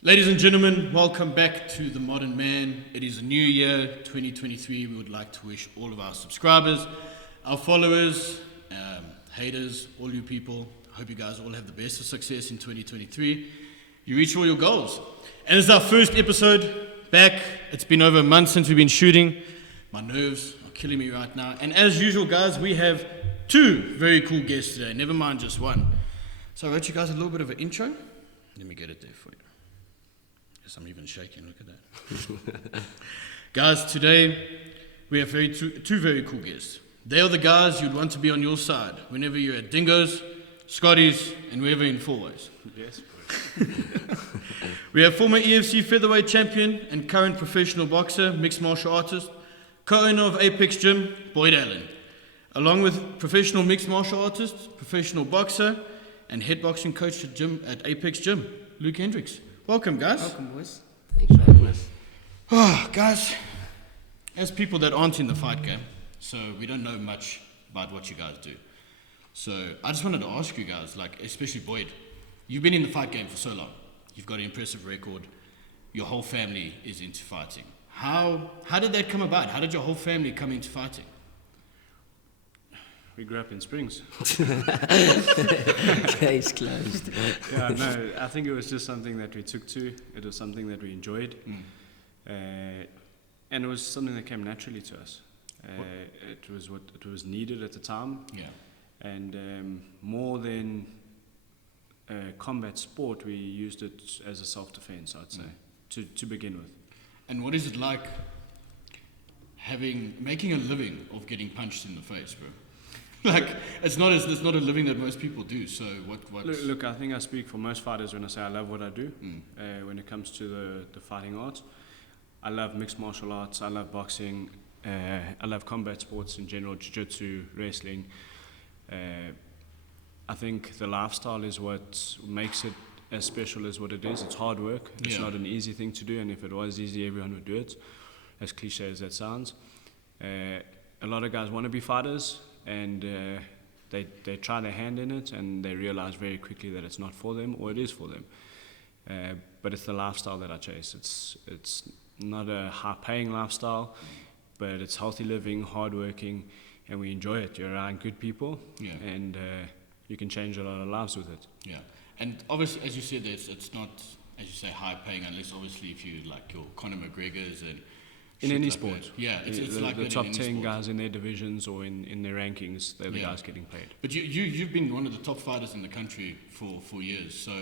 Ladies and gentlemen, welcome back to The Modern Man. It is a new year, 2023. We would like to wish all of our subscribers, our followers, haters, all you people, I hope you guys all have the best of success in 2023. You reach all your goals. And it's our first episode back. It's been over a month since we've been shooting. My nerves are killing me right now. And as usual, guys, we have two very cool guests today. Never mind just one. So I wrote you guys a little bit of an intro. Let me get it there for you. I'm even shaking, look at that. Guys, today we have two very cool guests. They are the guys you'd want to be on your side whenever you're at Dingo's, Scotty's, and wherever in Four Ways. Yes, We have former EFC featherweight champion and current professional boxer, mixed martial artist, co-owner of Apex Gym, Boyd Allen, along with professional mixed martial artist, professional boxer, and head boxing coach at Apex Gym, Luke Hendrikz. Welcome, guys. Welcome, boys. Thanks for having us. Oh, guys, as people that aren't in the fight game, so we don't know much about what you guys do. So I just wanted to ask you guys, like, especially Boyd, you've been in the fight game for so long. You've got an impressive record. Your whole family is into fighting. How did that come about? How did your whole family come into fighting? We grew up in Springs. Case closed. Yeah, no, I think it was just something that we took to. It was something that we enjoyed. And it was something that came naturally to us. It was what it was needed at the time. Yeah. And more than combat sport, we used it as a self-defense, I'd say, to begin with. And what is it like making a living of getting punched in the face, bro? Like, it's not a living that most people do. So what? Look, I think I speak for most fighters when I say I love what I do. When it comes to the fighting arts, I love mixed martial arts. I love boxing. I love combat sports in general, jiu-jitsu, wrestling. I think the lifestyle is what makes it as special as what it is. It's hard work. It's not an easy thing to do, and if it was easy, everyone would do it. As cliche as that sounds, a lot of guys want to be fighters. And they try their hand in it, and they realize very quickly that it's not for them, or it is for them. But it's the lifestyle that I chase. It's not a high-paying lifestyle, but it's healthy living, hard-working, and we enjoy it. You're around good people, and you can change a lot of lives with it. Yeah, and obviously, as you said, it's not, as you say, high-paying, unless obviously if you like your Conor McGregor's and in any like sport. that. Yeah, it's the, like the that top in 10 sport. guys in their divisions or in their rankings, they're the guys getting paid. But you've been one of the top fighters in the country for years, so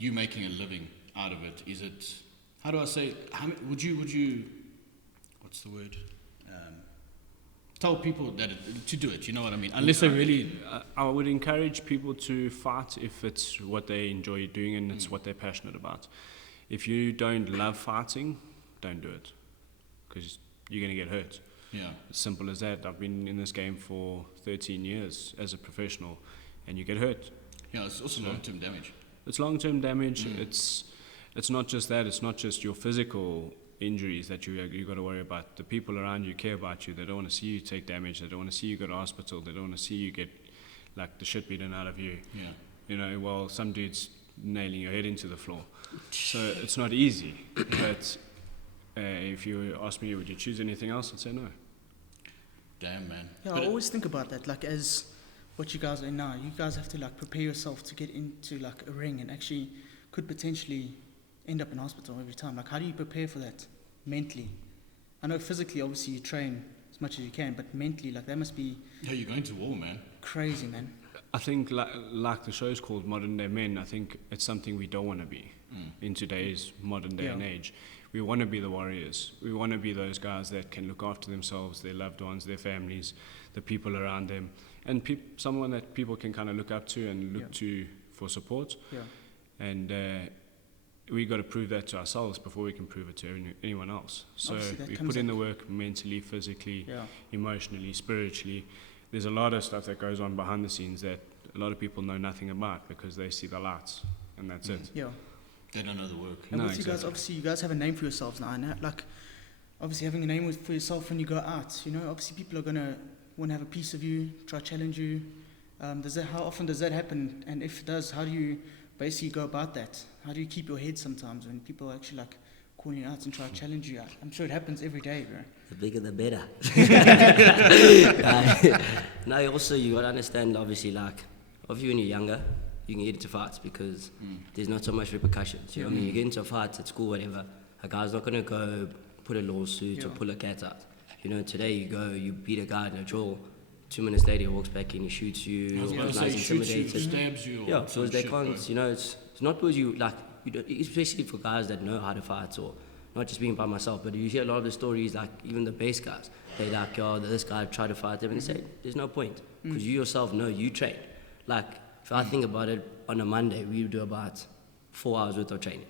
you making a living out of it, is it, how do I say, would you what's the word, tell people that to do it, you know what I mean, unless they really... I would encourage people to fight if it's what they enjoy doing and it's what they're passionate about. If you don't love fighting, don't do it, because you're going to get hurt. Yeah. As simple as that. I've been in this game for 13 years as a professional, and you get hurt. Yeah, it's also long-term damage. It's long-term damage. It's not just that. It's not just your physical injuries that you got to worry about. The people around you care about you. They don't want to see you take damage. They don't want to see you go to hospital. They don't want to see you get like the shit beaten out of you. Yeah. You know, while some dude's nailing your head into the floor. So it's not easy, but... if you ask me, would you choose anything else? I'd say no. Damn, man. Yeah, I always think about that. Like, as what you guys are in now, you guys have to like prepare yourself to get into like a ring and actually could potentially end up in hospital every time. Like, how do you prepare for that mentally? I know physically, obviously, you train as much as you can, but mentally, like, that must be... Yeah, you're going to war, man. Crazy, man. I think, like the show's called Modern Day Men, I think it's something we don't want to be in today's modern day and age. We want to be the warriors. We want to be those guys that can look after themselves, their loved ones, their families, the people around them, and someone that people can kind of look up to and look to for support. Yeah. And we got to prove that to ourselves before we can prove it to anyone else. So we put in the work mentally, physically, emotionally, spiritually. There's a lot of stuff that goes on behind the scenes that a lot of people know nothing about because they see the lights, and that's it. Yeah. They don't know the work. And No, with you guys, obviously, you guys have a name for yourselves now, and like, obviously, having a name for yourself when you go out, you know, obviously, people are gonna want to have a piece of you, try to challenge you. How often does that happen? And if it does, how do you basically go about that? how do you keep your head sometimes when people actually like calling you out and try to challenge you out? I'm sure it happens every day, bro. The bigger the better. No, also you gotta understand, obviously, like, obviously when you're younger, you can get into fights because there's not so much repercussions. You know what I mean? You get into fights at school, whatever. A guy's not gonna go put a lawsuit or pull a cat out. You know, today you go, you beat a guy in a draw. 2 minutes later, he walks back in, he shoots you, or Nice intimidated. stabs you. Or Yeah, because some they shit, can't, bro. you know, it's not because you, like, you don't, especially for guys that know how to fight, or not just being by myself, but you hear a lot of the stories, like, even the base guys, they like, oh, this guy tried to fight them, and they say, there's no point, because you yourself know you train. Like, if I think about it, on a Monday, we do about 4 hours worth of training.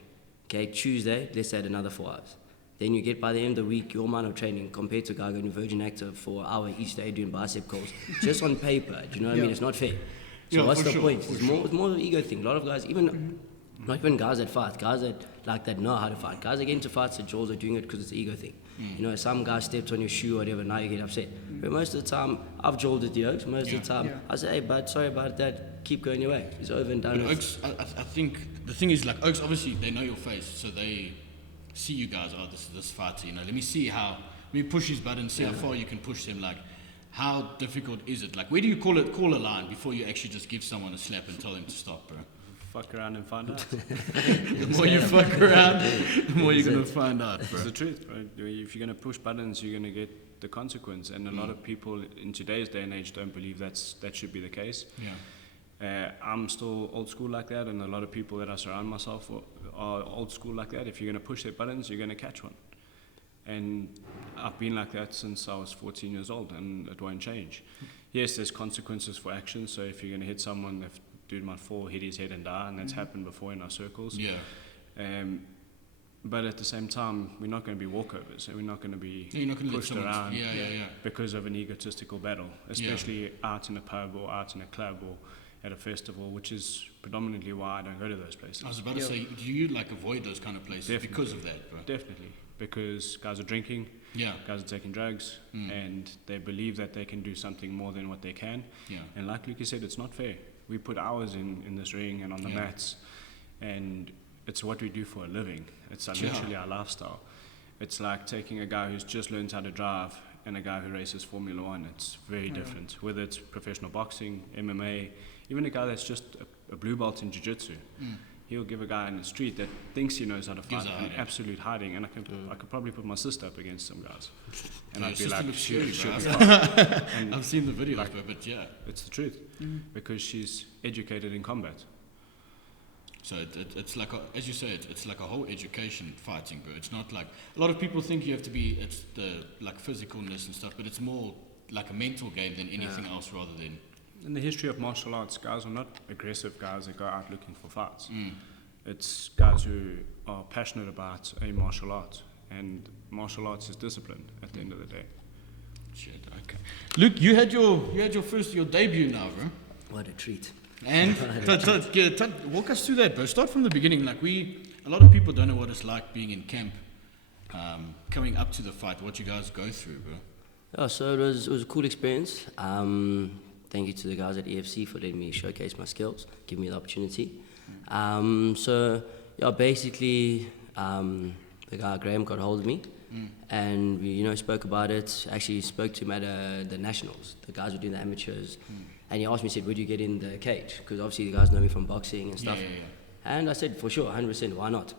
Okay, Tuesday, let's add another 4 hours. Then you get by the end of the week, your amount of training compared to a guy going to Virgin Active for an hour each day doing bicep curls, just on paper, do you know what I mean? It's not fair. So Yeah, what's for the sure, point? for It's more of an ego thing. A lot of guys, even not even guys that fight, guys that like that know how to fight. Guys that get into fights at jaws are doing it because it's an ego thing. You know, some guy stepped on your shoe or whatever, now you get upset. But most of the time, I've jawled at the Oaks. Most of the time, I say, hey, bud, sorry about that. Keep going your way. It's over and done But with. Oaks, I think the thing is, like, Oaks, obviously, they know your face, so they see you guys, oh, this fighter, you know, let me push his button, see how far you can push him, like, how difficult is it? Like, where do you call a line before you actually just give someone a slap and tell them to stop, bro? Fuck around and find out. The more you fuck around, the more you're going to find out, bro. It's the truth, right? If you're going to push buttons, you're going to get the consequence. And a lot of people in today's day and age don't believe that should be the case. Yeah. I'm still old school like that, and a lot of people that I surround myself with are old school like that. If you're going to push their buttons, you're going to catch one. And I've been like that since I was 14 years old, and it won't change. Yes, there's consequences for action. So if you're going to hit someone, if dude might fall, hit his head and die, and that's happened before in our circles. Yeah. But at the same time, we're not going to be walkovers, and we're not going to be You're not gonna let pushed someone- around yeah. because of an egotistical battle, especially out in a pub or out in a club or at a festival, which is predominantly why I don't go to those places. I was about to say, do you, like, avoid those kind of places Definitely. because of that, bro? Definitely, because guys are drinking, Yeah. guys are taking drugs, and they believe that they can do something more than what they can. Yeah. And like Luke said, it's not fair. We put hours in this ring and on the mats, and it's what we do for a living. It's literally our lifestyle. It's like taking a guy who's just learned how to drive and a guy who races Formula One. It's very different. Whether it's professional boxing, MMA, even a guy that's just a blue belt in jiu-jitsu, he'll give a guy in the street that thinks he knows how to fight Gives a an hiding. absolute hiding. And I could probably put my sister up against some guys, and Yeah, I'd be sister like, looks she'll scary, be bro. fine. And I've seen the videos, bro, but yeah. it's the truth, because she's educated in combat. So it's like, as you say, it's like a whole education fighting, bro. It's not like, a lot of people think you have to be, it's the, like, physicalness and stuff, but it's more like a mental game than anything else rather than... In the history of martial arts, guys are not aggressive guys that go out looking for fights. It's guys who are passionate about a martial art, and martial arts is discipline at the end of the day. Shit, okay. Luke, you had your debut now, bro. What a treat. And walk us through that, bro. Start from the beginning. Like, a lot of people don't know what it's like being in camp, coming up to the fight, what you guys go through, bro. Yeah, so it was a cool experience. Thank you to the guys at EFC for letting me showcase my skills, give me the opportunity. Basically, the guy Graham got hold of me, and we, spoke about it. Actually, spoke to him at the nationals. The guys were doing the amateurs, and he asked me, said, "Would you get in the cage?" Because obviously the guys know me from boxing and stuff. And I said, "For sure, 100%. Why not?"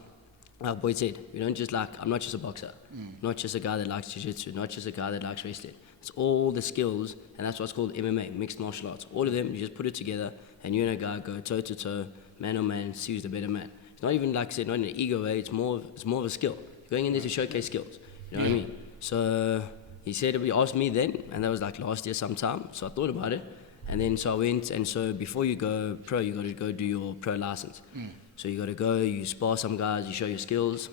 Our boy said, "We don't just like. I'm not just a boxer. Not just a guy that likes jiu-jitsu. Not just a guy that likes wrestling. It's all the skills, and that's what's called MMA, mixed martial arts. All of them, you just put it together, and you and a guy go toe to toe, man on man, see who's the better man. It's not even, like I said, not in an ego way. It's more of a skill. You're going in there to showcase skills. You know what I mean? So he said, he asked me then, and that was like last year sometime. So I thought about it, and then so I went. And so before you go pro, you got to go do your pro license. So you got to go, you spar some guys, you show your skills.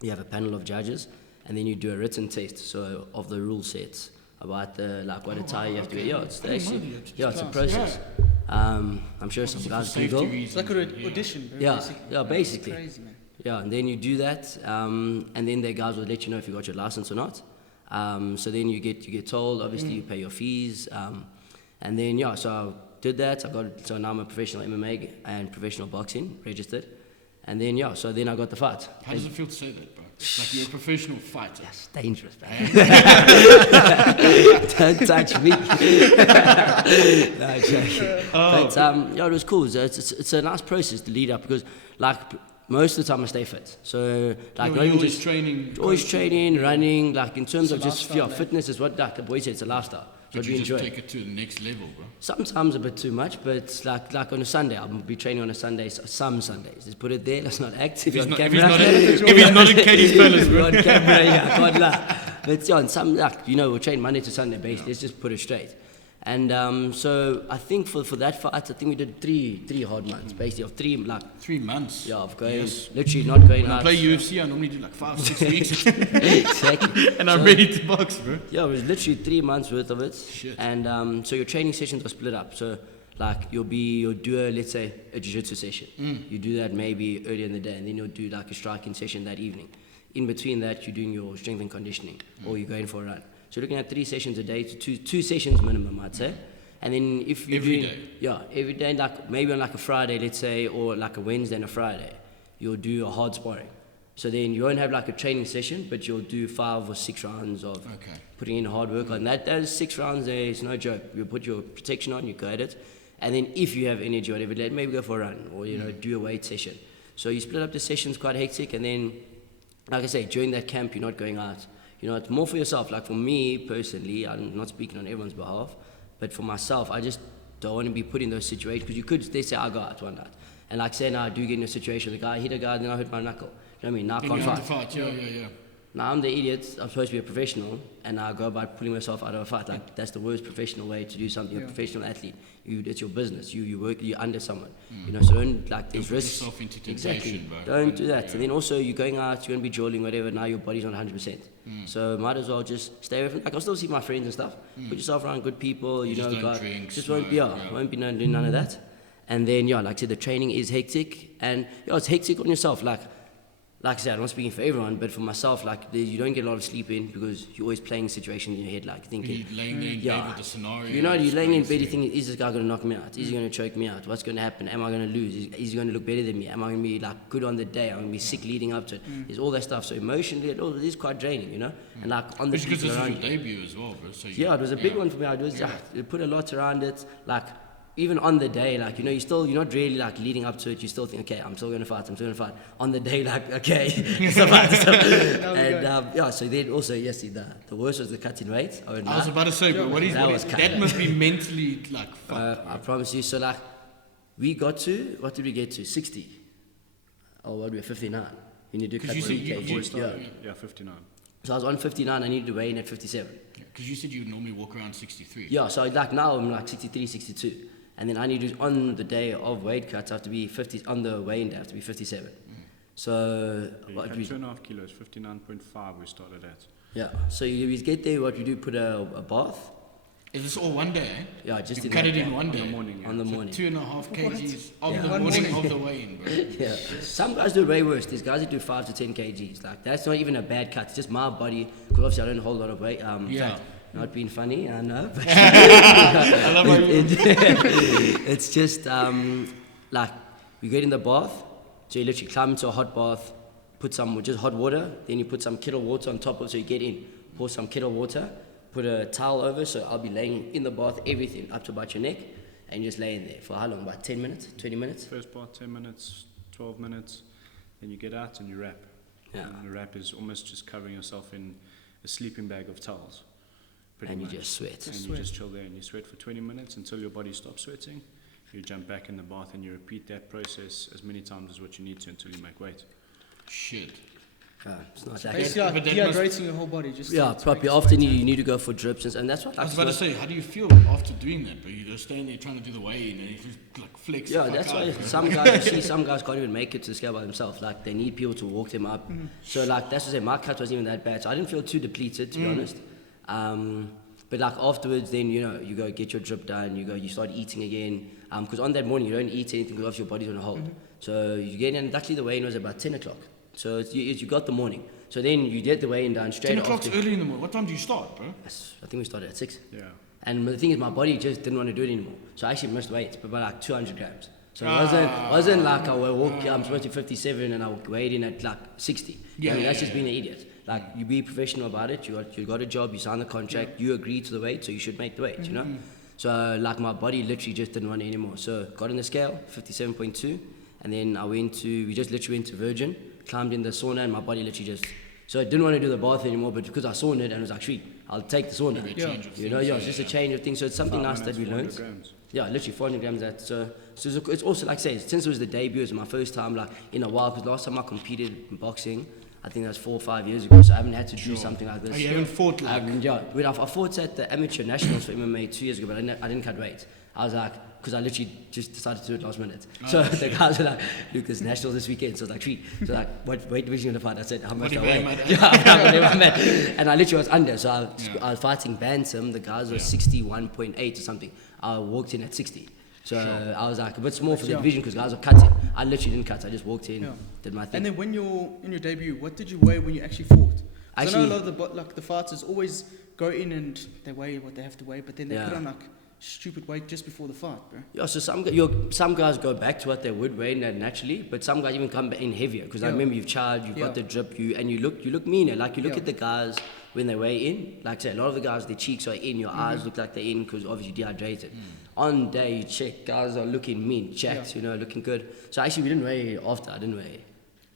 You have a panel of judges, and then you do a written test. So of the rule sets. About what attire you have to wear. Yeah, it's a process. I'm sure some guys can go. It's like an audition, bro. Yeah, basically. Crazy, man. Yeah, and then you do that, and then the guys will let you know if you got your license or not. So then you get told. Obviously, you pay your fees, and then so I did that. So now I'm a professional MMA and professional boxing registered, And then, yeah, so then I got the fight. How does it feel to say that, bro? Like you're a professional fighter. It's dangerous, man. Don't touch me. No, joking. But yeah, it was cool. It's a nice process to lead up because, like, most of the time I stay fit. So, like, not even just always training, running. Like, in terms of just fitness is what, like the boys say, it's a lifestyle. But you just take it to the next level, bro. Sometimes a bit too much, but like on a Sunday, I'll be training on a Sunday. Some Sundays, let's put it there. Let's not act. If he's not in Katie's palace, bro. On camera, yeah, can't lie. But yeah, on some, like, you know, we'll train Monday to Sunday basically. Let's just put it straight. And so I think for that fight, I think we did three hard months, basically, of 3 months. Yeah, of going, literally not going out. When I play UFC, I normally do like 5-6 weeks. Exactly. And I'm ready to box, bro. Yeah, it was literally 3 months worth of it. Shit. And so your training sessions are split up. So like you'll do let's say a jiu-jitsu session. You do that maybe earlier in the day, and then you'll do like a striking session that evening. In between that, you're doing your strength and conditioning, or you're going for a run. So you're looking at 3 sessions a day to two sessions minimum, I'd say. And then if you're every day, like maybe on like a Friday, let's say, or like a Wednesday and a Friday, you'll do a hard sparring. So then you won't have like a training session, but you'll do 5 or 6 rounds of putting in hard work. And those 6 rounds there is no joke. You put your protection on, you go at it. And then if you have energy or whatever, maybe go for a run or, you know, do a weight session. So you split up the sessions quite hectic. And then, like I say, during that camp, you're not going out. You know, it's more for yourself. Like for me personally, I'm not speaking on everyone's behalf, but for myself, I just don't want to be put in those situations because you could, they say, I go out one night. And like say now I do get in a situation, the guy hit a guy, then I hurt my knuckle. You know what I mean? Now I can't fight. Yeah. Now I'm the idiot, I'm supposed to be a professional, and I go about putting myself out of a fight. Like that's the worst professional way to do something. You're a professional athlete. It's your business. You work, you're under someone. You know, so don't, like, there's risks. Yourself into temptation, bro. Don't do that. And then also you're going out, you're going to be drilling, whatever, now your body's not 100%. So might as well just stay away from, like, I'll still see my friends and stuff. Put yourself around good people, you know, don't drink, just smoke, won't be doing none of that. And then, like I said, the training is hectic, and it's hectic on yourself. Like I said, I'm not speaking for everyone, but for myself, like, you don't get a lot of sleep in because you're always playing situations in your head, like thinking. You're laying there in bed with the scenario. You know, you're laying in bed, you're thinking, is this guy going to knock me out? Is he going to choke me out? What's going to happen? Am I going to lose? Is he going to look better than me? Am I going to be, like, good on the day? Am I going to be sick leading up to it? There's all that stuff. So emotionally, it is quite draining, you know? And, like, on the because this is around your debut as well, bro. So it was a big one for me. It put a lot around it. Like, even on the day, like, you know, you're not really, like, leading up to it. You still think, okay, I'm still going to fight. On the day, like, okay. So then also, yes, the worst was the cutting weight. I was about to say, but that must be mentally, like, fucked. I promise you. So, like, what did we get to? 60. Oh, what, we were 59. We need to cut 1 kg. Yeah, 59. So I was on 59, I needed to weigh in at 57. Because you said you would normally walk around 63. Yeah, so like now I'm like 63, 62. And then I need to, on the day of weight cuts, I have to be 50, on the weigh-in day I have to be 57. So... You cut 2.5 kilos, 59.5 we started at. Yeah, so you get there, what we do, put a bath. Is this all one day? Yeah, just you cut it in one day? On the morning. So 2.5 kgs of the morning of the weigh-in, bro. Yeah, some guys do it way worse. There's guys that do 5 to 10 kgs. Like, that's not even a bad cut. It's just my body, because obviously I don't hold a lot of weight. Fat. Not being funny, I know. But I love how it's just, like, you get in the bath, so you literally climb into a hot bath, put some just hot water, then you put some kettle water on top of it, so you get in, pour some kettle water, put a towel over, so I'll be laying in the bath, everything up to about your neck, and you just lay in there for how long? About 10 minutes, 20 minutes? First part 10 minutes, 12 minutes, then you get out and you wrap. Yeah. And the wrap is almost just covering yourself in a sleeping bag of towels. And you just sweat. You just chill there and you sweat for 20 minutes until your body stops sweating. You jump back in the bath and you repeat that process as many times as what you need to until you make weight. Shit. It's not that. Basically, like dehydrating your whole body. Just properly. Often you need to go for drips, and that's what. I was about to say, how do you feel after doing that? But you're just standing there trying to do the weigh-in, and you just like flex. Yeah, that's why some guys can't even make it to the scale by themselves. Like they need people to walk them up. So like that's what I say. My cut wasn't even that bad, so I didn't feel too depleted, to be honest. But like afterwards, then you know you go get your drip done. You start eating again. Because on that morning you don't eat anything because obviously your body's on hold. So you get in. Luckily the weigh-in was about 10 o'clock. So you got the morning. So then you did the weigh-in down straight 10 o'clock's early in the morning. What time do you start, bro? Yes, I think we started at 6. Yeah. And the thing is, my body just didn't want to do it anymore. So I actually missed weight, but by like 200 grams. So it wasn't like I walk, I'm supposed to be 57 and I weighed in at like 60. Yeah, I mean, yeah, that's just yeah. being an idiot. Like, you be professional about it, you got a job, you sign the contract, you agree to the weight, so you should make the weight, you know? So, like, my body literally just didn't want it anymore. So, got on the scale, 57.2, and then we just literally went to Virgin, climbed in the sauna, and my body literally just, so I didn't want to do the bath anymore, but because I sauna it, and it was like, sweet, I'll take the sauna. Maybe a change of You know, things, it's just a change of things, so it's something 5 nice that we minutes, learned. 400 grams. Yeah, literally 400 grams that. So it's also, like I say, since it was the debut, it was my first time like in a while, because last time I competed in boxing, I think that was 4 or 5 years ago, so I haven't had to do something like this. Oh, you haven't fought like... I fought at the amateur nationals for MMA 2 years ago, but I didn't cut weight. I was like, because I literally just decided to do it last minute. So the guys were like, Luke, there's nationals this weekend. So I was like, treat. So like, what weight division you going to fight? I said, how much I weigh? And I literally was under. So I was fighting bantam. The guys were 61.8 or something. I walked in at 60. So I was like a bit small for the division because guys were cutting. I literally didn't cut. I just walked in, did my thing. And then when you're in your debut, what did you weigh when you actually fought? 'Cause I know a lot of the fighters always go in and they weigh what they have to weigh, but then they put on like stupid weight just before the fight, bro. Yeah, so some guys go back to what they would weigh naturally, but some guys even come in heavier because I remember you've charged, you've got the drip, you look meaner. Like you look at the guys when they weigh in. Like I say, a lot of the guys, their cheeks are in, your eyes look like they're in because obviously dehydrated. On day you check, guys are looking mean, jacked, you know, looking good. So actually we didn't weigh after. I didn't weigh.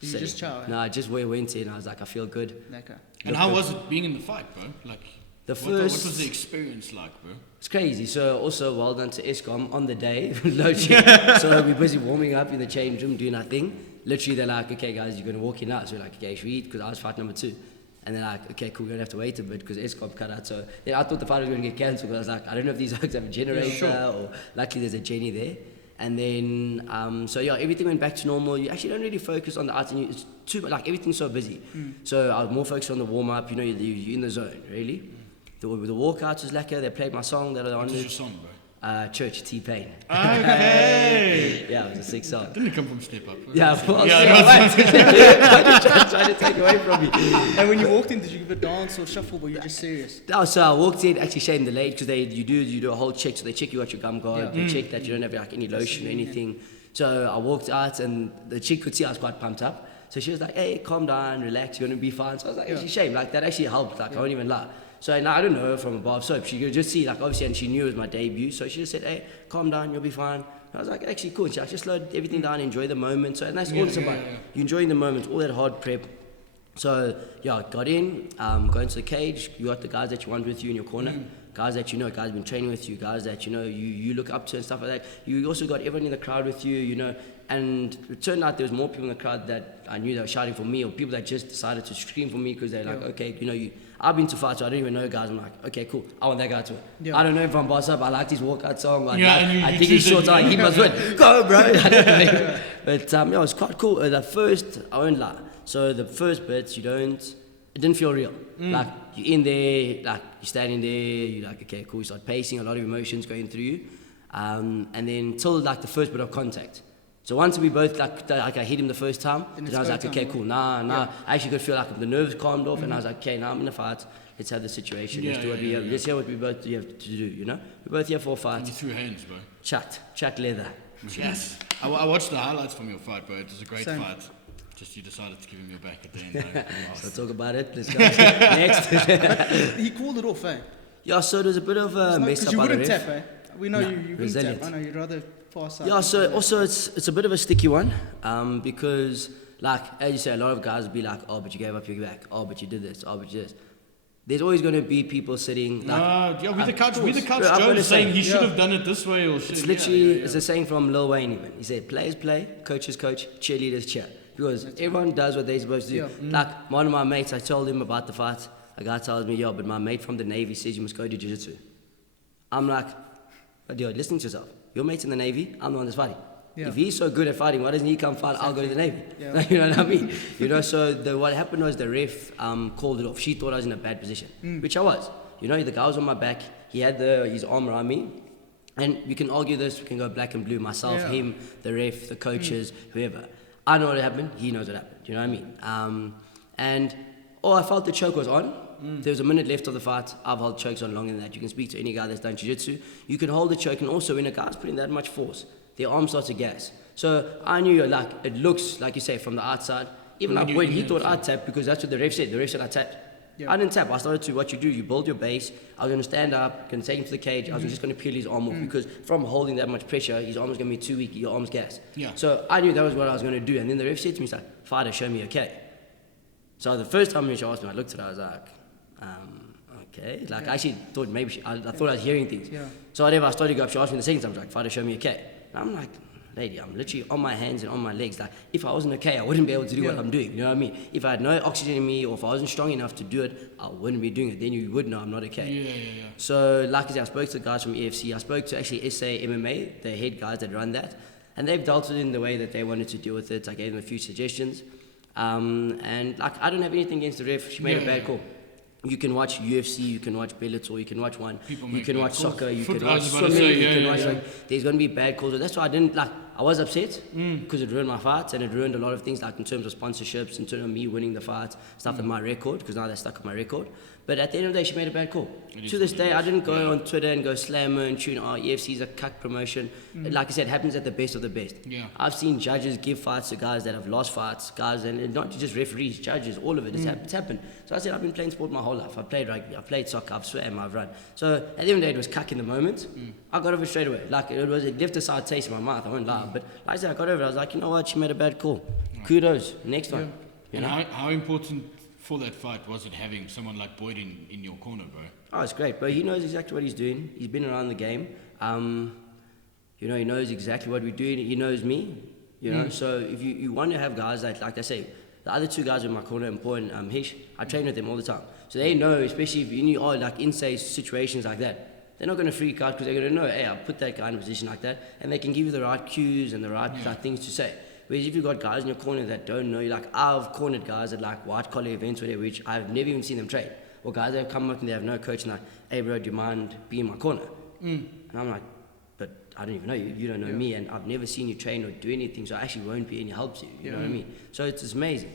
Did you just chow? No, I just went in. I was like, I feel good. Okay. And how was it being in the fight, bro? Like, what was the experience like, bro? It's crazy. So also well done to ESCOM on the day. Load shit. So we're busy warming up in the change room, doing our thing. Literally they're like, okay guys, you're going to walk in now. So we're like, okay, should we eat? Because I was fight number 2. And they're like, okay, cool, we're going to have to wait a bit because ESCOM cut out. So then I thought the fight was going to get cancelled because I was like, I don't know if these guys have a generator or luckily there's a Jenny there. And then, everything went back to normal. You actually don't really focus on the art, and it's too like everything's so busy. So I was more focused on the warm up. You know, you're in the zone, really. The walkouts was lacquer. They played my song that I What wanted. was your song, bro? Church T-Pain. Okay. Yeah, it was a sick song. Didn't it come from Step Up? Bro? Yeah, of course. Trying to take away from me. And when you walked in, did you give a dance or shuffle, or were you just serious? No, so I walked in, actually shame the lady, because you do a whole check, so they check you got your gum guard, they check that you don't have like any lotion or anything. So I walked out and the chick could see I was quite pumped up. So she was like, hey, calm down, relax, you're gonna be fine. So I was like, actually shame, like that actually helped, like I won't even lie. So now I don't know her from a bar of soap. She could just see, like obviously, and she knew it was my debut. So she just said, hey, calm down, you'll be fine. And I was like, actually cool. She like, just slowed everything down, enjoy the moment. So and that's all it's about. You enjoying the moment, all that hard prep. So I got in, go into the cage. You got the guys that you want with you in your corner, guys that you know, guys been training with you, guys that you know you look up to and stuff like that. You also got everyone in the crowd with you, you know. And it turned out there was more people in the crowd that I knew that were shouting for me, or people that just decided to scream for me because they're like, okay, you know, I've been to fights, so I don't even know guys. I'm like, okay, cool, I want that guy to win. I don't know if I'm boss up. I like his walkout song. I think he's short. I keep my foot. Go, bro. But it was quite cool. The first, I won't lie. So the first bits, it didn't feel real. Like you're in there, like you're standing there, you're like, okay, cool. You start pacing, a lot of emotions going through you, and then till like the first bit of contact. So once we both like I hit him the first time, then I was like, okay, cool, nah. I actually could feel like the nerves calmed off, and I was like, okay, now I'm in a fight. Let's have the situation. Let's do what we have. Let's hear what we both have to do. You know, we're both here for a fight. And you threw hands, bro. Chat leather. Yes. I watched the highlights from your fight, bro. It was a great fight. Just you decided to give him your back at the end. So talk about it. Let's go. Next. He called it off, eh? Yeah, so there's a bit of a mess up you by the wouldn't ref. tap, eh? We know you wouldn't resilient. tap. I know you'd rather pass out. Yeah, so also it's a bit of a sticky one, because like as you say, a lot of guys will be like, oh, but you gave up your back. Oh, but you did this. Oh, but you did this. There's always going to be people sitting like... with the couch Joe saying he should have done it this way or shit. It's literally, it's the saying from Lil Wayne even. He said, players play, coaches coach, cheerleaders cheer. Because everyone does what they're supposed to do. Like one of my mates, I told him about the fight. A guy tells me, but my mate from the Navy says you must go to jiu-jitsu. I'm like, but listening to yourself. Your mate's in the Navy, I'm the one that's fighting. Yeah. If he's so good at fighting, why doesn't he come fight? I'll go to the Navy. Yeah. You know what I mean? You know, so what happened was the ref called it off. She thought I was in a bad position, which I was. You know, the guy was on my back. He had his arm around me. And we can argue this. We can go black and blue. Myself, him, the ref, the coaches, whoever. I know what happened. He knows what happened. You know what I mean? I felt the choke was on. There was a minute left of the fight. I've held chokes on longer than that. You can speak to any guy that's done jiu-jitsu. You can hold the choke, and also when a guy's putting that much force, their arm starts to gas. So I knew, like, it looks, like you say, from the outside. Even like Boyd, he thought I tapped because that's what the ref said. The ref said I tapped. Yeah. I didn't tap. I started to, what you do, you build your base. I was going to stand up, going to take him to the cage. I was just going to peel his arm off because from holding that much pressure, his arm was going to be too weak. Your arm's gas. Yeah. So I knew that was what I was going to do. And then the ref said to me, he's like, fighter, show me okay. So the first time she asked me, I looked at her, I was like, okay. Like, I actually thought maybe, I thought I was hearing things. Yeah. So whatever, I started to go up, she asked me the second time, I was like, fighter, show me okay. And I'm like, lady, I'm literally on my hands and on my legs. Like, if I wasn't okay, I wouldn't be able to do what I'm doing. You know what I mean? If I had no oxygen in me, or if I wasn't strong enough to do it, I wouldn't be doing it. Then you would know I'm not okay. Yeah. So, like I said, I spoke to the guys from EFC. I spoke to actually SA MMA, the head guys that run that. And they've dealt with it in the way that they wanted to deal with it. I gave them a few suggestions. And, like, I don't have anything against the ref. She made a bad call. You can watch UFC, you can watch Bellator, you can watch you can watch soccer, you can watch swimming, you can watch, like, there's going to be bad calls. That's why I didn't, like, I was upset because it ruined my fights and it ruined a lot of things, like in terms of sponsorships, in terms of me winning the fights, stuff in my record, because now they're stuck on my record. But at the end of the day, she made a bad call. To this day, I didn't go on Twitter and go slam her and tune, EFC's a cuck promotion. Like I said, it happens at the best of the best. Yeah. I've seen judges give fights to guys that have lost fights, guys, and not just referees, judges, all of it. It's happened. So I said, I've been playing sport my whole life. I played rugby, I played soccer, I've swam, I've run. So at the end of the day, it was cuck in the moment. I got over it straight away. Like, it left a sour taste in my mouth, I won't lie. But like I said, I got over it. I was like, you know what, she made a bad call. Kudos, next one. You And know? how important for that fight was it having someone like Boyd in your corner, bro? Oh, it's great, but he knows exactly what he's doing. He's been around the game. You know, he knows exactly what we're doing. He knows me, you know. So if you want to have guys like I say, the other two guys in my corner, Mpo and Hish, I train with them all the time. So they know, especially if you are like in say situations like that, they're not going to freak out because they're going to know, hey, I'll put that guy in a position like that, and they can give you the right cues and the right like, things to say. Whereas if you've got guys in your corner that don't know, like I've cornered guys at like white collar events, whatever, which I've never even seen them train. Or guys that have come up and they have no coach and like, hey bro, do you mind being in my corner? And I'm like, but I don't even know you. You don't know me, and I've never seen you train or do anything, so I actually won't be any help to you. You know what I mean? So it's amazing.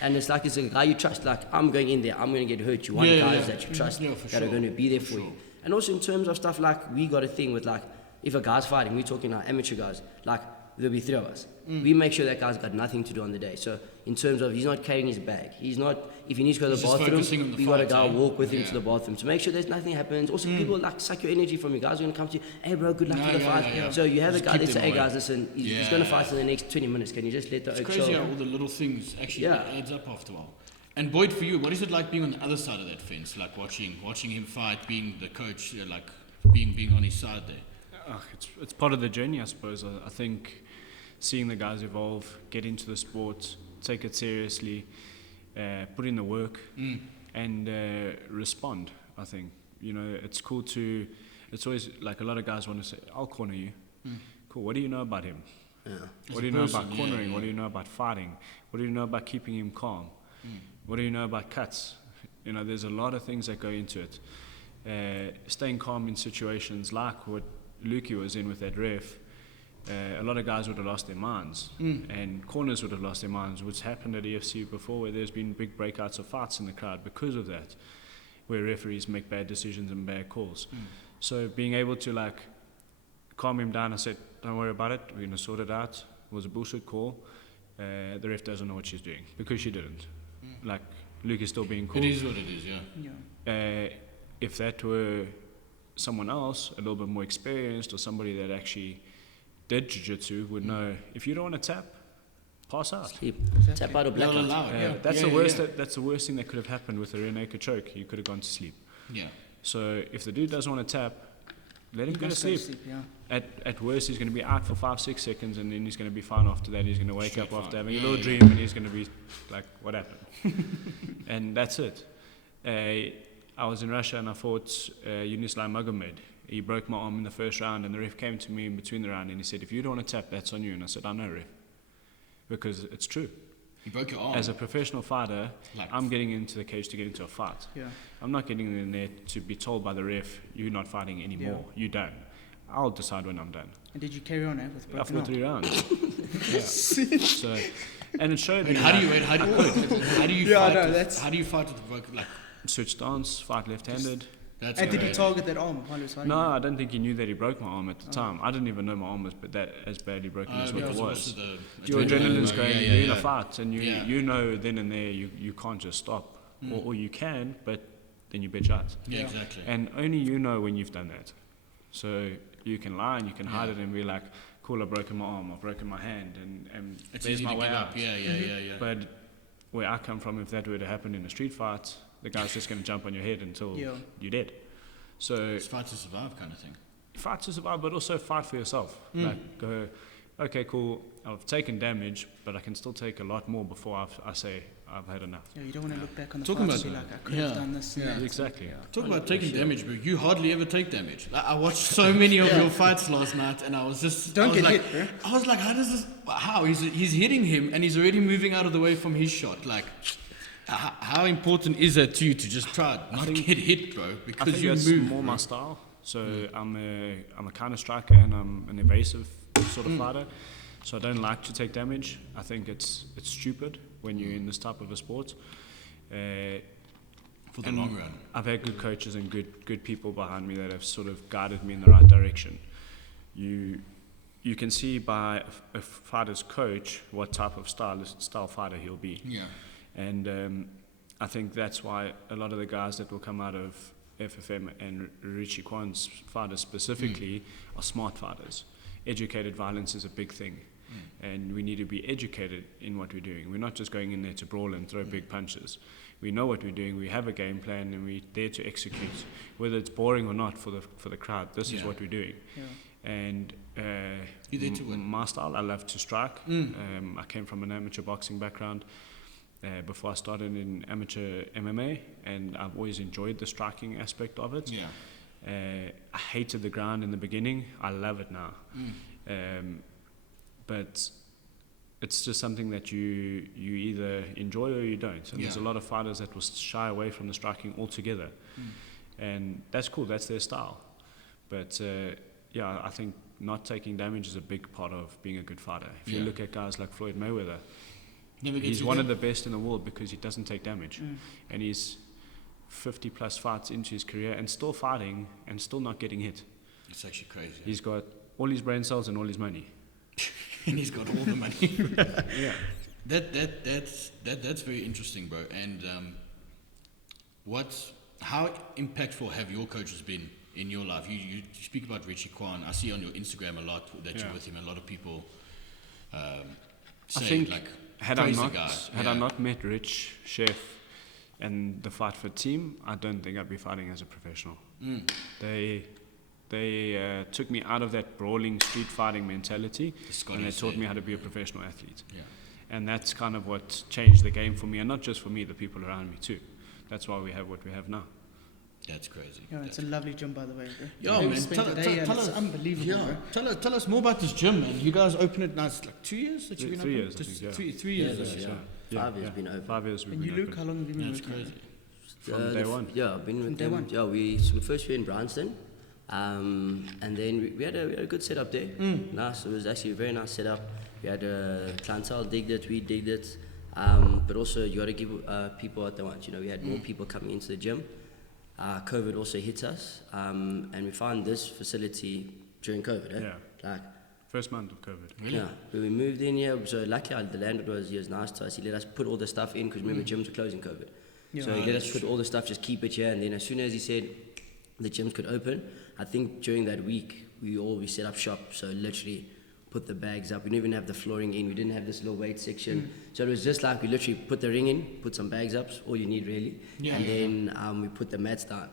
And it's like it's a guy you trust. Like I'm going in there, I'm going to get hurt. You want guys that you trust that are going to be there for you. And also in terms of stuff like we got a thing with like if a guy's fighting, we're talking like amateur guys. Like there'll be 3 of us. We make sure that guy's got nothing to do on the day. So in terms of he's not carrying his bag, he's not, if he needs to go to the bathroom, we got a guy walk with him to the bathroom to make sure there's nothing happens. Also people like suck your energy from you. Guys are going to come to you, hey bro, good luck for the fight. So you have a guy that say, hey guys, listen, he's going to fight in the next 20 minutes. Can you just let the It's crazy how all the little things actually adds up after a while. And Boyd, for you, what is it like being on the other side of that fence? Like watching him fight, being the coach, like being on his side there? It's part of the journey, I suppose. I think seeing the guys evolve, get into the sport, take it seriously, put in the work, and respond. I think it's cool to. It's always like a lot of guys want to say, "I'll corner you." Cool. What do you know about him? What do you know about cornering? What do you know about fighting? What do you know about keeping him calm? What do you know about cuts? There's a lot of things that go into it. Staying calm in situations like what Lukey was in with that ref. A lot of guys would have lost their minds, and corners would have lost their minds, which happened at EFC before, where there's been big breakouts of fights in the crowd because of that, where referees make bad decisions and bad calls. So being able to like calm him down, I said, don't worry about it, we're going to sort it out. It was a bullshit call. The ref doesn't know what she's doing because she didn't. Like Luke is still being called. It is what it is, yeah. If that were someone else, a little bit more experienced, or somebody that actually did jiu-jitsu would know, if you don't want to tap, pass out. Sleep. Tap out or black out. That's the worst. That's the worst thing that could have happened with a rear naked choke. You could have gone to sleep. Yeah. So if the dude doesn't want to tap, let him go to sleep. At worst, he's going to be out for 5-6 seconds, and then he's going to be fine after that. He's going to wake up after having a little dream, and he's going to be like, what happened? And that's it. I was in Russia, and I fought Yunislav Magomed. He broke my arm in the first round, and the ref came to me in between the round, and he said, if you don't want to tap, that's on you. And I said, I know, ref. Because it's true. You broke your arm. As a professional fighter, I'm getting into the cage to get into a fight. Yeah. I'm not getting in there to be told by the ref, you're not fighting anymore. You're done. I'll decide when I'm done. And did you carry on with broken I fought 3 rounds. So, and it showed me. How do you fight? Yeah, no, how do you fight with broken? Like switch stance, fight left-handed. That's And did he crazy. target that arm while he was fighting? No, I don't think he knew that he broke my arm at the time. I didn't even know my arm was that as badly broken as what it because was. also the Your adrenaline's going, yeah, you're in a yeah. fight, and Yeah. you know then and there you can't just stop. Or you can, but then you bitch out. Yeah, Yeah. exactly. And only you know when you've done that. So you can lie and you can hide it and be like, cool, I've broken my arm, I've broken my hand, and It's there's easy my to way give out. up. Yeah. But where I come from, if that were to happen in a street fight, the guy's just going to jump on your head until Yeah. you're dead. So It's fight to survive kind of thing. fight to survive, but also fight for yourself. Like, go, okay, cool, I've taken damage, but I can still take a lot more before I say I've had enough. Yeah, you don't want to look back on the Talking fight and be about- like, I could have yeah. done this. and Yeah. that. Exactly. Talk about taking damage, bro. You hardly ever take damage. Like, I watched so many of your fights last night, and I was just Don't I was get like, hit, bro. I was like, how does this? How he's hitting him, and he's already moving out of the way from his shot. Like, how important is that to you to just try not get hit, bro? I Because think you that's move. more bro. my style. So I'm a counter striker and I'm an evasive sort of fighter. So I don't like to take damage. I think it's stupid when you're in this type of a sport. For the and long run. I've had good coaches and good people behind me that have sort of guided me in the right direction. You can see by a fighter's coach what type of style fighter he'll be. Yeah. And I think that's why a lot of the guys that will come out of FFM and Richie Quan's fighters specifically are smart fighters. Educated violence is a big thing. And we need to be educated in what we're doing. We're not just going in there to brawl and throw big punches. We know what we're doing. We have a game plan, and we're there to execute, whether it's boring or not for the crowd. This is Yeah. what we're doing. Yeah. And You're there to win. my style, I love to strike. I came from an amateur boxing background before I started in amateur MMA, and I've always enjoyed the striking aspect of it. Yeah. I hated the ground in the beginning. I love it now. But it's just something that you either enjoy or you don't. And there's a Yeah. lot of fighters that will shy away from the striking altogether. And that's cool, that's their style. But yeah, I think not taking damage is a big part of being a good fighter. If you Yeah. look at guys like Floyd Mayweather, Never gets he's you one down. of the best in the world because he doesn't take damage. And he's 50 plus fights into his career and still fighting and still not getting hit. It's actually crazy. He's got all his brain cells and all his money. And he's got all the money. Yeah. That's very interesting, bro. And how impactful have your coaches been in your life? You speak about Richie Quan. I see on your Instagram a lot that you're with him. A lot of people say I think like had I praise the not guy. had I not met Rich, Chef, and the Fight Fit team, I don't think I'd be fighting as a professional. They took me out of that brawling street fighting mentality, and they taught me how to be a professional athlete. Yeah. And that's kind of what changed the game for me, and not just for me, the people around me too. That's why we have what we have now. That's crazy. Yeah, it's a lovely gym, by the way, bro. Yo, We man, spent the day and it's unbelievable, Yeah, bro. tell us more about this gym, man. You guys opened it now. It's like 2 years that you've been 3 open? years, I Just think, yeah. 3 years. Yeah, Yeah. 5 years been open. 5 years we've And you, been Luke, open. how long have you been That's working? crazy. From day one. Yeah, I've been From with day them. one? Yeah, so first we were in Bryanston, and then we had a good setup there. Nice, it was actually a very nice setup. We had clientele digged it, we digged it, but also you got to give people what they want. You know, we had more people coming into the gym. COVID also hit us, and we found this facility during COVID. Yeah. Like, First month of COVID. Really? yeah, when we moved in here, so luckily the landlord was nice to us. He let us put all the stuff in because remember gyms were closing COVID. Yeah. So he let us put all the stuff, just keep it here. And then as soon as he said the gyms could open, I think during that week we set up shop. So literally put the bags up. We didn't even have the flooring in. We didn't have this little weight section. So it was just like we literally put the ring in, put some bags up, all you need really. Yeah. And then we put the mats down.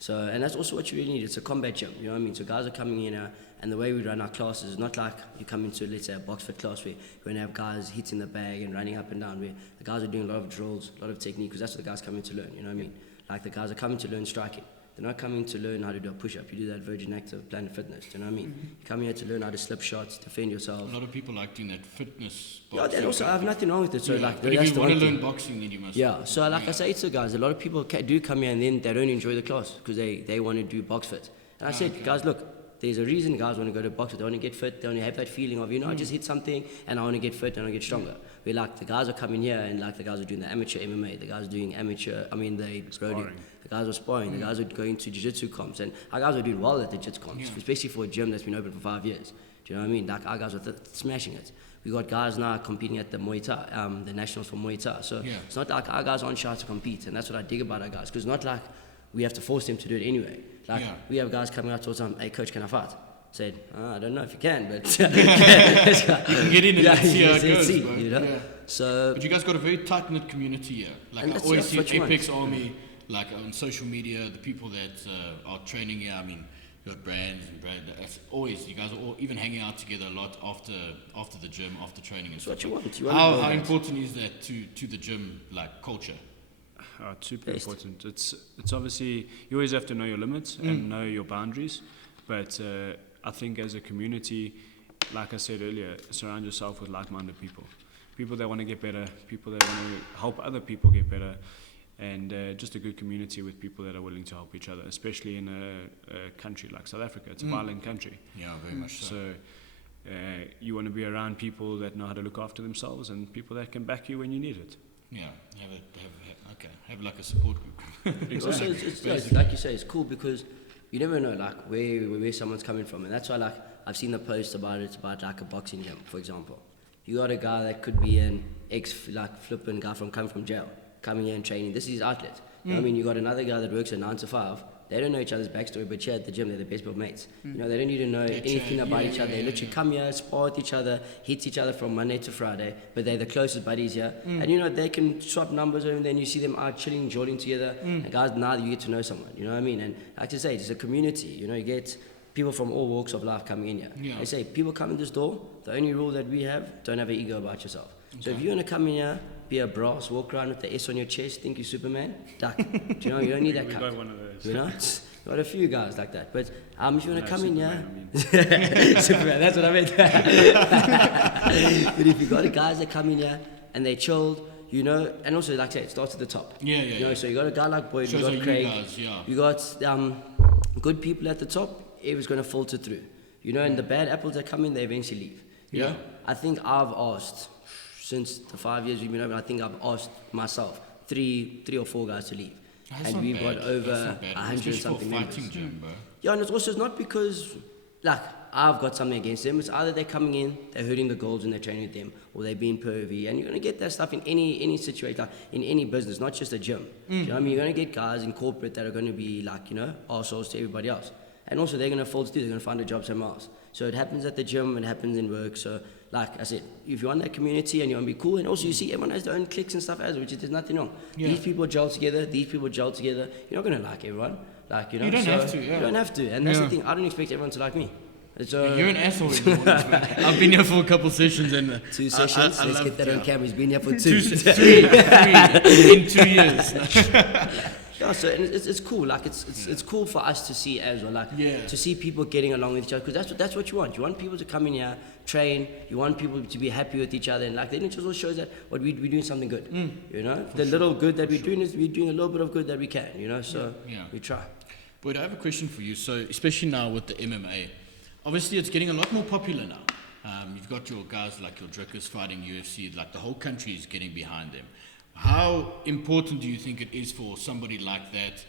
So, and that's also what you really need. It's a combat gym, you know what I mean? So guys are coming in, and the way we run our classes is not like you come into, let's say, a box fit class where we're going to have guys hitting the bag and running up and down, where the guys are doing a lot of drills, a lot of technique, because that's what the guys come in to learn, you know what I mean? Like the guys are coming to learn striking. They're not coming to learn how to do a push-up. You do that Virgin Active Planet Fitness, do you know what I mean? You come here to learn how to slip shots, defend yourself. A lot of people like doing that fitness. Yeah, boxing and also I have thing. nothing wrong with it. So Yeah, like but if that's you the want one to thing. learn boxing, then you must. Yeah, so like I say to the guys, a lot of people do come here and then they don't enjoy the class because they want to do box fit. And I said, guys, look, There's a reason guys want to go to boxing. They want to get fit. They want to have that feeling of, I just hit something and I want to get fit and I want to get stronger. Where like the guys are coming here and like the guys are doing the amateur MMA, the guys are doing the guys are sparring, the guys are going to jiu-jitsu comps, and our guys are doing well at the jiu-jitsu comps, especially for a gym that's been open for 5 years. Do you know what I mean? Like our guys are smashing it. We got guys now competing at the Muay Thai, the nationals for Muay Thai. So it's not like our guys aren't shy to compete, and that's what I dig about our guys, because it's not like we have to force them to do it anyway. Like we have guys coming out to us, hey coach, can I fight? Said, I don't know if you can, but you can get in and let's see how it goes, bro. You know? Yeah. So, but you guys got a very tight-knit community here. Like I always see Apex Army, like on social media, the people that are training here. I mean, you got brands and that's always, you guys are all even hanging out together a lot after the gym, after training and stuff. What you want. How important is that to the gym, like culture? Super important. It's obviously, you always have to know your limits and know your boundaries, but I think as a community, like I said earlier, surround yourself with like-minded people that want to get better, people that want to help other people get better, and just a good community with people that are willing to help each other, especially in a country like South Africa. It's a violent country. Yeah, very much so. So you want to be around people that know how to look after themselves and people that can back you when you need it. Yeah, have like a support group. Exactly. Also, it's like you say, it's cool because you never know like where someone's coming from, and that's why like I've seen the post about like a boxing gym, for example. You got a guy that could be an flipping guy coming from jail, coming here and training. This is his outlet. You know what I mean? You got another guy that works at 9 to 5. They don't know each other's backstory, but here at the gym, they're the best of mates. You know, they don't need to know anything about each other. They literally come here, spar with each other, hit each other from Monday to Friday, but they're the closest buddies here. And you know, they can swap numbers over, and then you see them out chilling, jolting together. And guys, now you get to know someone. You know what I mean? And like I say, it's a community. You know, you get people from all walks of life coming in here. Yeah. They say, people come in this door, the only rule that we have, don't have an ego about yourself. Okay. So if you want to come in here, be a brass, walk around with the S on your chest, think you're Superman, duck. Do you know, you don't need that cut. We got one of those. You know? Got a few guys like that. But if you want to come Superman, in here... Superman, that's what I meant. But if you got guys that come in here and they chilled, you know, and also, like I say, it starts at the top. You know, so you got a guy like Boyd, you got Craig, you got good people at the top, everyone's going to filter through. You know, and the bad apples that come in, they eventually leave. You know? I think I've asked, since the 5 years we've been open, I think I've asked myself 3 or 4 guys to leave. And we've got over 100 something members. Gym, bro. Yeah, and it's also not because, like, I've got something against them. It's either they're coming in, they're hurting the goals and they're training with them, or they're being pervy. And you're going to get that stuff in any situation, like in any business, not just a gym. You know what I mean? You're going to get guys in corporate that are going to be, like, you know, arseholes to everybody else. And also, they're going to fall through. They're going to find a job somewhere else. So it happens at the gym, it happens in work. So, like I said, if you want that community and you want to be cool, and also you see everyone has their own cliques and stuff as well, which is, there's nothing wrong. These people gel together, You're not going to like everyone. Like, you know, you don't have to. You don't have to. And that's the thing. I don't expect everyone to like me. So, you're an asshole in the mornings, man. I've been here for a couple sessions and 2 sessions. Let's get that on camera. He's been here for 2. 3 in 2 years. Yeah, so it's cool. Like it's cool for us to see as well. Like to see people getting along with each other, because that's what you want. You want people to come in here, train. You want people to be happy with each other, and like then it just all shows that we're doing something good. You know, the little good that we're doing is we're doing a little bit of good that we can. You know, so we try. But I have a question for you. So especially now with the MMA, obviously it's getting a lot more popular now. You've got your guys like your Hendrikz fighting UFC. Like the whole country is getting behind them. How important do you think it is for somebody like that,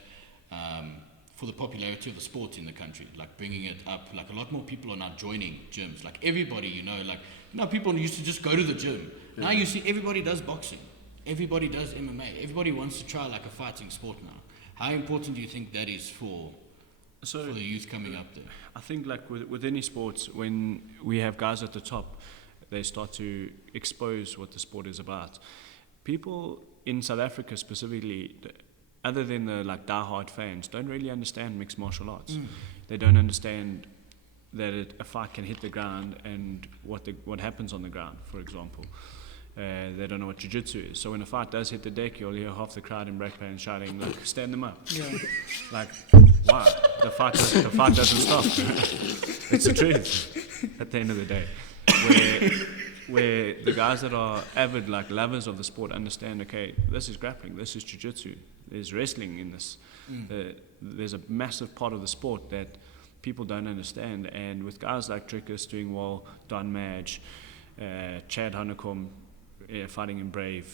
for the popularity of the sport in the country, like bringing it up? Like a lot more people are now joining gyms. Like everybody, you know, people used to just go to the gym. Now you see everybody does boxing, everybody does MMA, everybody wants to try like a fighting sport now. How important do you think that is for the youth coming up there? I think like with any sports, when we have guys at the top, they start to expose what the sport is about. People in South Africa specifically, other than the like die-hard fans, don't really understand mixed martial arts. They don't understand that a fight can hit the ground and what happens on the ground, for example. They don't know what jiu-jitsu is. So when a fight does hit the deck, you'll hear half the crowd in black pants shouting, like, stand them up. Like, wow, the fight doesn't stop. It's the truth at the end of the day. Where the guys that are avid like lovers of the sport understand, okay, this is grappling, this is jiu-jitsu, there's wrestling in this. There's a massive part of the sport that people don't understand. And with guys like Hendrikz doing well, Don Madge, Chad Honeycomb fighting in Brave,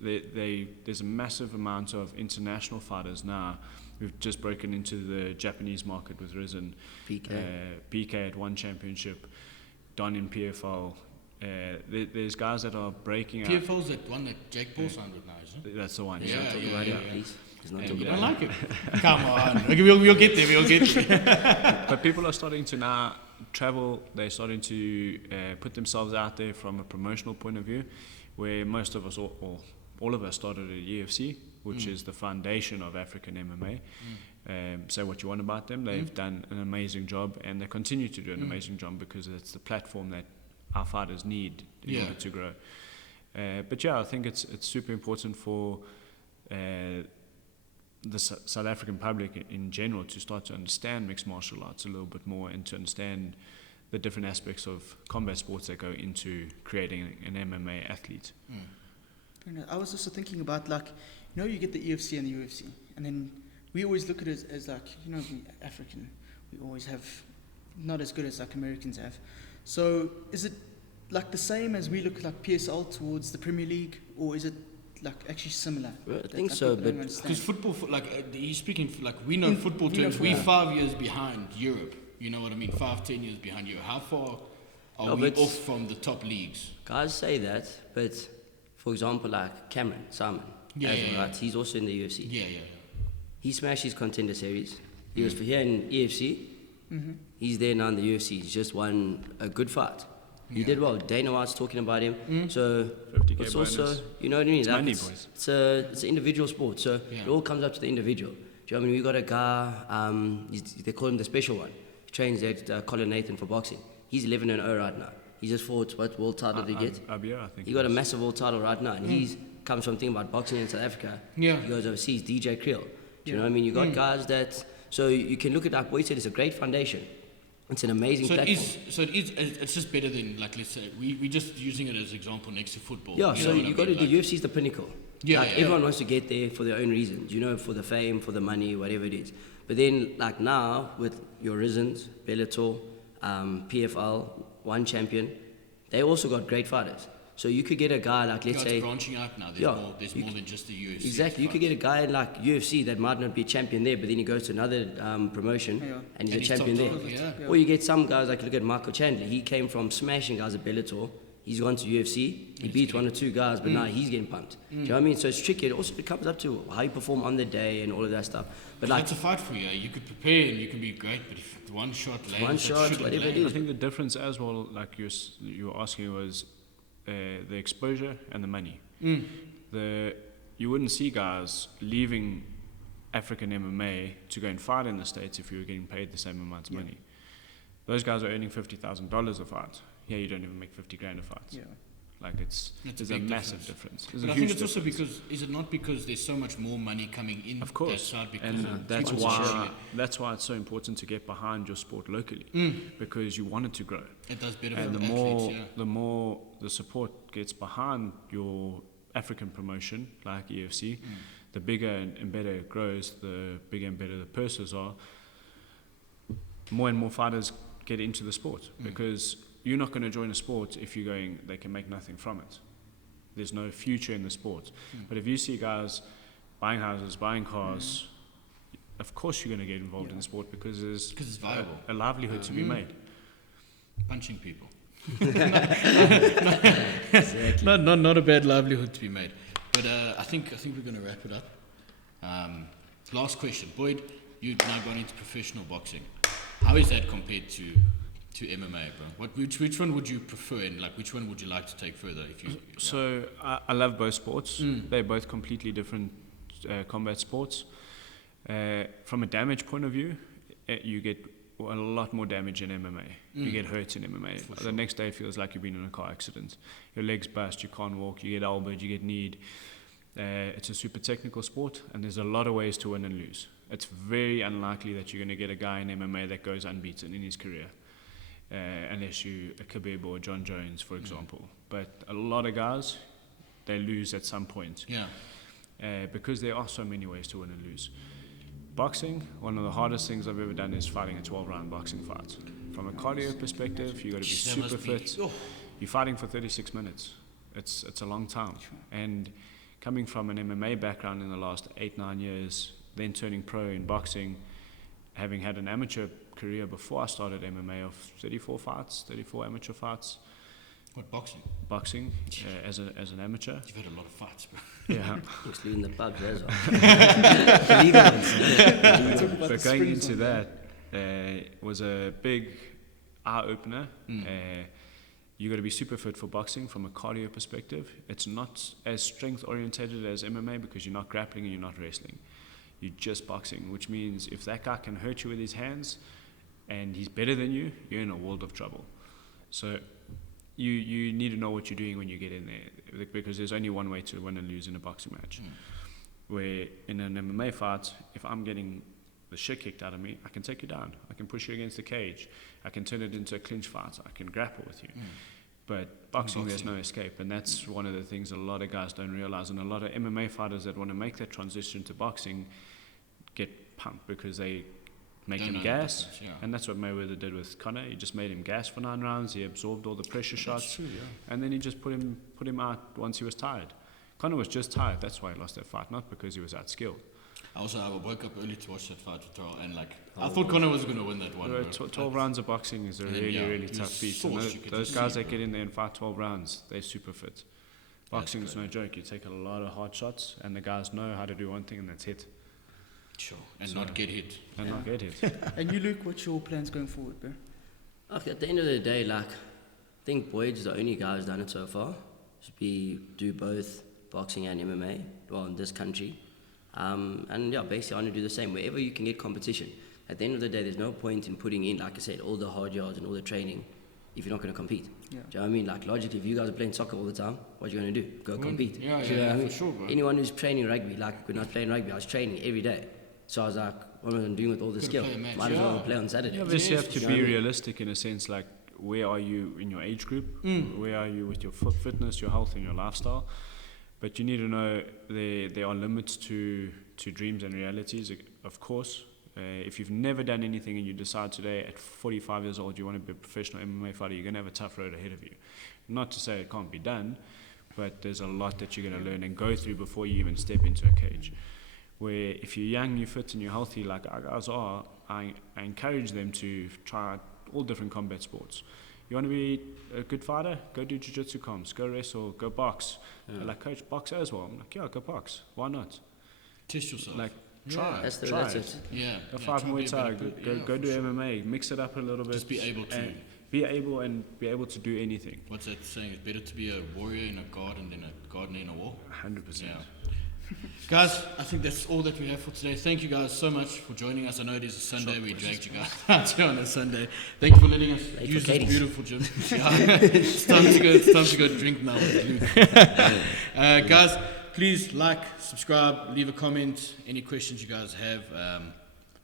there's a massive amount of international fighters now. We've just broken into the Japanese market with Risen, PK at one championship, Don in PFL. There's guys that are breaking out. PFL's that one that Jake Paul signed with now, isn't it? That's the one. Yeah. Please. He's not talking You about don't like it? Come on. Okay, we'll get there. But people are starting to now travel. They're starting to put themselves out there from a promotional point of view, where most of us, or all of us, started at UFC, which is the foundation of African MMA. Say what you want about them. They've done an amazing job, and they continue to do an amazing job because it's the platform that our fighters need in order to grow. But yeah, I think it's super important for the South African public in general to start to understand mixed martial arts a little bit more, and to understand the different aspects of combat sports that go into creating an MMA athlete. I was also thinking about, like, you know, you get the EFC and the UFC, and then we always look at it as like, you know, we African, we always have not as good as like Americans have. So is it like the same as we look like PSL towards the Premier League, or is it like actually similar? Well, I That, think like, so, people don't but understand. Because football, he's speaking, we know In- football we know terms, we're football. 5 years behind Europe. You know what I mean? 5-10 years behind Europe. How far are No, we but- off from the top leagues? guys say that, but for example, like Cameron Simon, Yeah, yeah. right? He's also in the UFC. Yeah. He smashed his contender series. He was for here in EFC. He's there now in the UFC. He's just won a good fight. He did well. Dana White's talking about him. So 50K it's also, bonus. you know what I mean? It's Like, money, it's, boys. it's an individual sport. So it all comes up to the individual. Do you know what I mean? We got a guy, they call him the special one. He trains at Colin Nathan for boxing. He's 11-0 right now. He just fought, what world title did he get? Abia, I think. He got a massive world title right now, and he's comes from thinking about boxing in South Africa. Yeah. He goes overseas, DJ Creel. Do you know what I mean? You got guys that, so you can look at, like Boy said, it's a great foundation. It's an amazing platform. It's just better than, like, let's say, we just using it as example next to football. Yeah, You so know what I you got to mean? do, Like, UFC's the pinnacle. Yeah, like yeah. everyone wants to get there for their own reasons, you know, for the fame, for the money, whatever it is. But then, like now, with your Risens, Bellator, PFL, One Champion, they also got great fighters. So you could get a guy like, let's it's say, branching out now. There's more than just the UFC. exactly, you could get a guy in like UFC that might not be a champion there, but then he goes to another promotion and he's And a he's champion top there. dog, yeah. Or you get some guys like, look at Michael Chandler. He came from smashing guys at Bellator. He's gone to UFC. He beat one or two guys, but now he's getting pumped. Do you know what I mean? So it's tricky. It also comes up to how you perform on the day and all of that stuff. But like That's a fight for you. You could prepare and you can be great, but if one shot lands, One that shot, shouldn't whatever it land. I think the difference as well, like you were asking, was the exposure and the money. You wouldn't see guys leaving African MMA to go and fight in the States if you were getting paid the same amount of money. Those guys are earning $50,000 a fight. Here you don't even make 50 grand a fight. Yeah. Like That's there's a a big massive difference. There's But a I think huge it's also difference. because, is it not because there's so much more money coming in Of course, that side because and of that's people why supporting it's so important to get behind your sport locally, because you want it to grow. it does better And for the athletes, the more the support gets behind your African promotion like EFC, the bigger and better it grows, the bigger and better the purses are. More and more fighters get into the sport because you're not going to join a sport if you're going, they can make nothing from it. There's no future in the sport. But if you see guys buying houses, buying cars, of course you're going to get involved in the sport because there's 'Cause it's viable. a livelihood to be made. punching people. Not a bad livelihood to be made. But I think we're going to wrap it up. Last question, Boyd. You've now gone into professional boxing. How is that compared to MMA, bro? Which one would you prefer, and like which one would you like to take further? If you So I love both sports. They're both completely different combat sports. From a damage point of view, you get a lot more damage in MMA. You get hurt in MMA. The next day it feels like you've been in a car accident. Your legs bust, you can't walk, you get elbowed, you get kneed. It's a super technical sport, and there's a lot of ways to win and lose. It's very unlikely that you're going to get a guy in MMA that goes unbeaten in his career, unless you a Khabib or John Jones, for example. But a lot of guys, they lose at some point. yeah. Because there are so many ways to win and lose. boxing, one of the hardest things I've ever done is fighting a 12-round boxing fight. From a cardio perspective, you got to be super fit. You're fighting for 36 minutes. It's a long time. And coming from an MMA background in the last 8-9 years, then turning pro in boxing, having had an amateur career before I started MMA of 34 amateur fights. What, boxing? Boxing, as an amateur. You've had a lot of fights, bro. Yeah. Excluding the pubs as well. Legal ones. But going into that was a big eye-opener. You got to be super fit for boxing from a cardio perspective. It's not as strength-orientated as MMA because you're not grappling and you're not wrestling. You're just boxing, which means if that guy can hurt you with his hands and he's better than you, you're in a world of trouble. So you need to know what you're doing when you get in there, because there's only one way to win and lose in a boxing match. Where in an MMA fight, if I'm getting the shit kicked out of me, I can take you down. I can push you against the cage. I can turn it into a clinch fight. I can grapple with you. But boxing, there's no escape. And that's one of the things a lot of guys don't realize. And a lot of MMA fighters that want to make that transition to boxing get pumped because they make him gas. And that's what Mayweather did with Conor. He just made him gas for 9 rounds. He absorbed all the pressure shots. True, and then he just put him out once he was tired. Conor was just tired. That's why he lost that fight, not because he was outskilled. I woke up early to watch that fight with Terrell, and I thought Conor was going to win that one. 12 rounds of boxing is a really tough feat. Those guys that get in there and fight 12 rounds, they're super fit. Boxing is no joke. You take a lot of hard shots, and the guys know how to do one thing, and that's hit. Sure, and not get hit. Not get hit. And you, Luke, what's your plans going forward, bro? Okay, at the end of the day, I think Boyd's the only guy who's done it so far. Do both boxing and MMA, well, in this country. And basically I want to do the same. Wherever you can get competition. At the end of the day, there's no point in putting in, like I said, all the hard yards and all the training if you're not going to compete. Yeah. Do you know what I mean? Logically, if you guys are playing soccer all the time, what are you going to do? Go compete. Yeah, you know what I mean? for sure, bro. Anyone who's training rugby, when I was playing rugby, I was training every day. So I was like, what am I doing with all this skill? Might as well play on Saturday. You obviously have to be realistic in a sense, where are you in your age group? Where are you with your fitness, your health, and your lifestyle? But you need to know there are limits to dreams and realities, of course. If you've never done anything and you decide today at 45 years old you want to be a professional MMA fighter, you're going to have a tough road ahead of you. Not to say it can't be done, but there's a lot that you're going to learn and go through before you even step into a cage. Where if you're young, you're fit and you're healthy like our guys are, I encourage them to try all different combat sports. You want to be a good fighter? Go do jiu-jitsu comps, go wrestle, go box. Coach, box as well. I'm like, yeah, go box. Why not? Test yourself. Try. That's it. Yeah. Go fight Muay Thai, go do MMA, mix it up a little bit. Just be able to. Be able to do anything. What's that saying? It's better to be a warrior in a garden than a gardener in a war. 100%. Yeah. Guys, I think that's all that we have for today. Thank you guys so much for joining us. I know it is a Sunday. We dragged you guys out here on a Sunday. Thank you for letting us use this beautiful gym. It's time to go drink now with Luke. Guys, please like, subscribe, leave a comment. Any questions you guys have,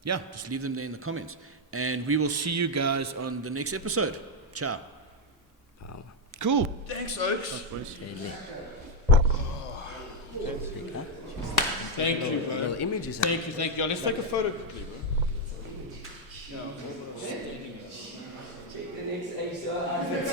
just leave them there in the comments. And we will see you guys on the next episode. Ciao. Cool. Thanks, Oaks. Thank you, bro. Little images. Thank you. Let's take a photo quickly, bro. Check the next Ace outfit.